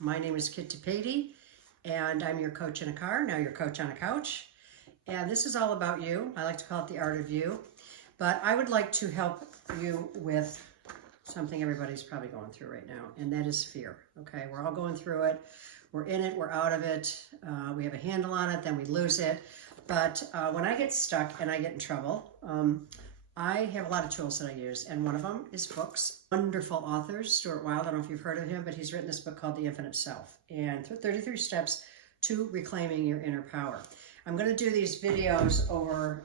My name is Kit Tepady, and I'm your coach in a car, now your coach on a couch. And this is all about you. I like to call it the art of you. But I would like to help you with something everybody's probably going through right now, and that is fear. Okay, we're all going through it. We're in it, we're out of it. We have a handle on it, then we lose it. But when I get stuck and I get in trouble, I have a lot of tools that I use, and one of them is books. Wonderful authors, Stuart Wilde, I don't know if you've heard of him, but he's written this book called The Infinite Self, and 33 Steps to Reclaiming Your Inner Power. I'm going to do these videos over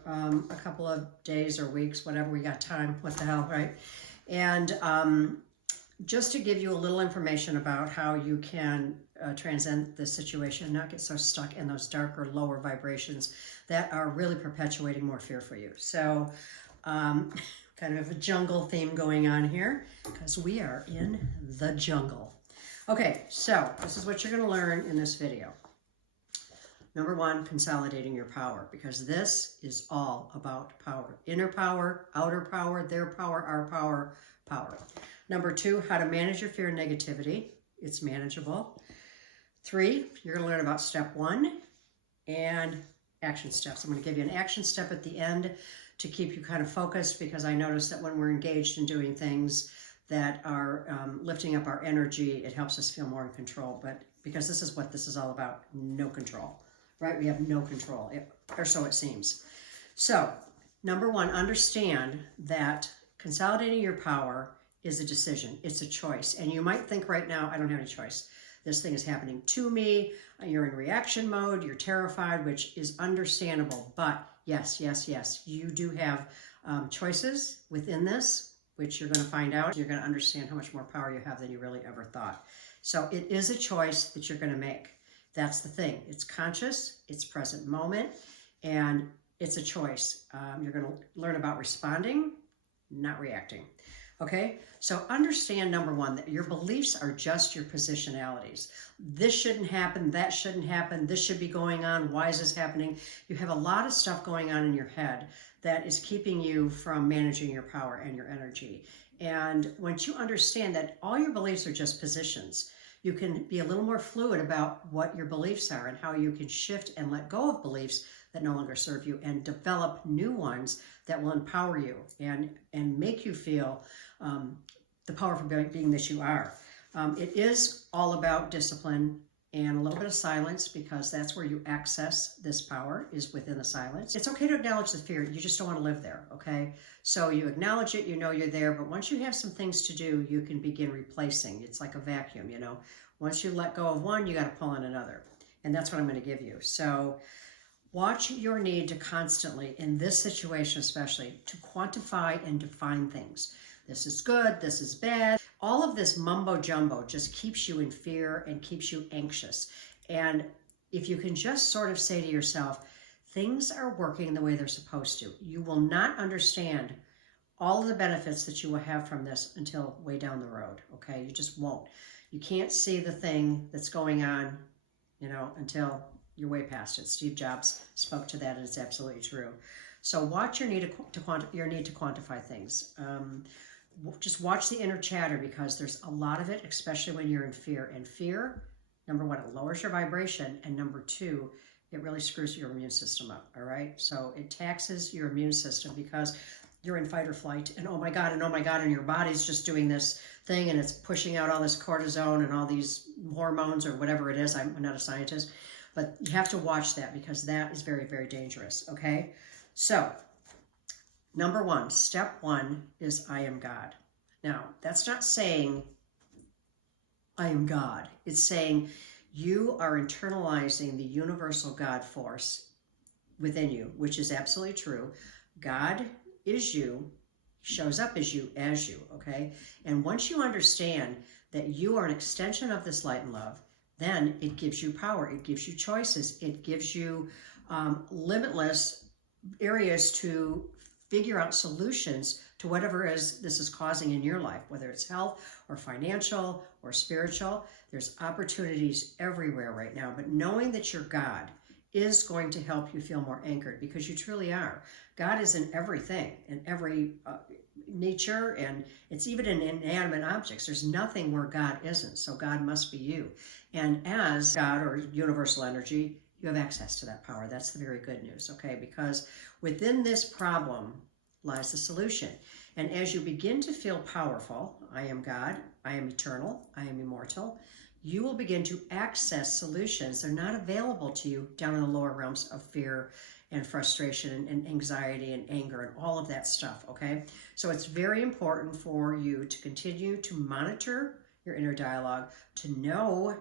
a couple of days or weeks, whatever we got time, what the hell, right? And just to give you a little information about how you can transcend this situation and not get so stuck in those darker, lower vibrations that are really perpetuating more fear for you. So, kind of a jungle theme going on here because we are in the jungle. Okay, so this is what you're going to learn in this video. Number one, consolidating your power, because this is all about power. Inner power, outer power, their power, our power, power. Number two, how to manage your fear and negativity. It's manageable. 3, you're going to learn about step 1 and action steps. I'm going to give you an action step at the end to keep you kind of focused, because I notice that when we're engaged in doing things that are lifting up our energy, it helps us feel more in control. But because this is what this is all about, no control, right? We have no control, or so it seems. So, number 1, understand that consolidating your power is a decision. It's a choice. And you might think right now, I don't have any choice. This thing is happening to me. You're in reaction mode. You're terrified, which is understandable. But yes, you do have choices within this, which you're going to find out. You're going to understand how much more power you have than you really ever thought. So it is a choice that you're going to make. That's the thing. It's conscious, it's present moment, and it's a choice. You're going to learn about responding, not reacting. Okay, so understand, number 1, that your beliefs are just your positionalities. This shouldn't happen, that shouldn't happen, this should be going on, why is this happening? You have a lot of stuff going on in your head that is keeping you from managing your power and your energy. And once you understand that all your beliefs are just positions, you can be a little more fluid about what your beliefs are and how you can shift and let go of beliefs that no longer serve you and develop new ones that will empower you and make you feel the powerful being that you are. It is all about discipline and a little bit of silence, because that's where you access this power, is within the silence. It's okay to acknowledge the fear. You just don't want to live there, okay? So you acknowledge it, you know you're there, but once you have some things to do, you can begin replacing. It's like a vacuum, you know? Once you let go of one, you got to pull in another. And that's what I'm going to give you. So watch your need to constantly, in this situation especially, to quantify and define things. This is good, this is bad. All of this mumbo jumbo just keeps you in fear and keeps you anxious. And if you can just sort of say to yourself, things are working the way they're supposed to, you will not understand all of the benefits that you will have from this until way down the road, okay? You just won't. You can't see the thing that's going on, you know, until you're way past it. Steve Jobs spoke to that, and it's absolutely true. So watch your need to quantify things. Just watch the inner chatter, because there's a lot of it, especially when you're in fear. And fear, number 1, it lowers your vibration, and number 2, it really screws your immune system up, all right? So it taxes your immune system because you're in fight or flight, and oh my God, and your body's just doing this thing, and it's pushing out all this cortisone and all these hormones or whatever it is. I'm not a scientist, but you have to watch that, because that is very, very dangerous, okay? So, number 1, step 1 is I am God. Now, that's not saying I am God. It's saying you are internalizing the universal God force within you, which is absolutely true. God is you, shows up as you, okay? And once you understand that you are an extension of this light and love, then it gives you power, it gives you choices, it gives you limitless areas to figure out solutions to whatever this is causing in your life, whether it's health or financial or spiritual. There's opportunities everywhere right now, but knowing that you're God is going to help you feel more anchored, because you truly are. God is in everything, in every nature, and it's even in inanimate objects. There's nothing where God isn't, so God must be you. And as God or universal energy, you have access to that power. That's the very good news, okay? Because within this problem lies the solution. And as you begin to feel powerful, I am God, I am eternal, I am immortal, you will begin to access solutions that are not available to you down in the lower realms of fear and frustration and anxiety and anger and all of that stuff, okay? So it's very important for you to continue to monitor your inner dialogue, to know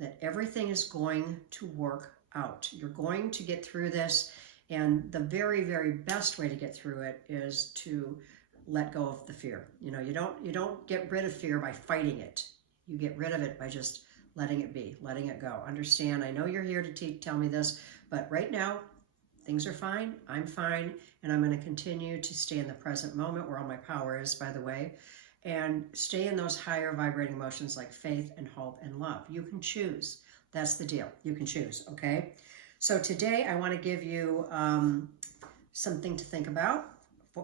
that everything is going to work out. You're going to get through this, and the very, very best way to get through it is to let go of the fear. You know, you don't get rid of fear by fighting it. You get rid of it by just letting it be, letting it go. Understand, I know you're here to tell me this, but right now, things are fine, I'm fine, and I'm going to continue to stay in the present moment where all my power is, by the way, and stay in those higher vibrating emotions like faith and hope and love. You can choose. That's the deal. You can choose, okay? So today I want to give you something to think about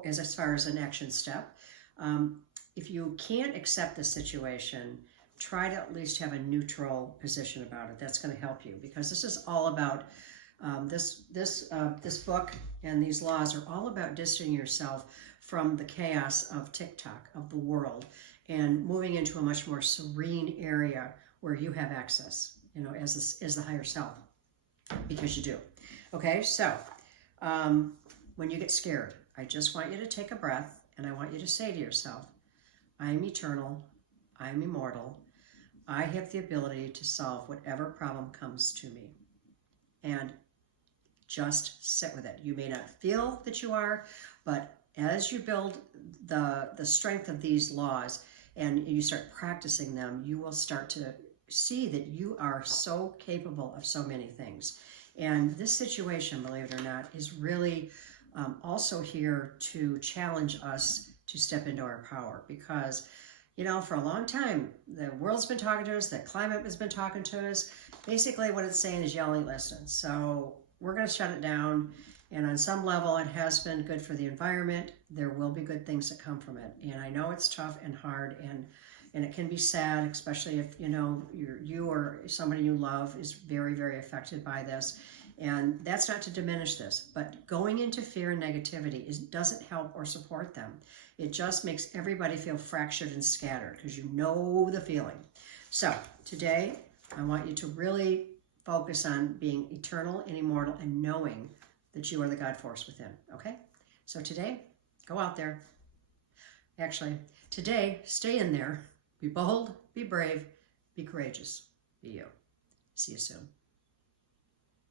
as far as an action step. If you can't accept the situation, try to at least have a neutral position about it. That's going to help you, because this is all about this book and these laws are all about distancing yourself from the chaos of TikTok, of the world, and moving into a much more serene area where you have access, you know, as the higher self, because you do. Okay, so when you get scared, I just want you to take a breath, and I want you to say to yourself, I am eternal, I am immortal, I have the ability to solve whatever problem comes to me. And just sit with it. You may not feel that you are, but as you build the strength of these laws and you start practicing them, you will start to see that you are so capable of so many things. And this situation, believe it or not, is really also here to challenge us to step into our power, because, you know, for a long time, the world's been talking to us, the climate has been talking to us. Basically what it's saying is you only listen. So we're going to shut it down. And on some level, it has been good for the environment. There will be good things that come from it. And I know it's tough and hard, and it can be sad, especially if, you know, you or somebody you love is very, very affected by this. And that's not to diminish this, but going into fear and negativity doesn't help or support them. It just makes everybody feel fractured and scattered, because you know the feeling. So today, I want you to really focus on being eternal and immortal and knowing that you are the God force within, okay? So today, go out there. Actually, today, stay in there. Be bold, be brave, be courageous. Be you. See you soon.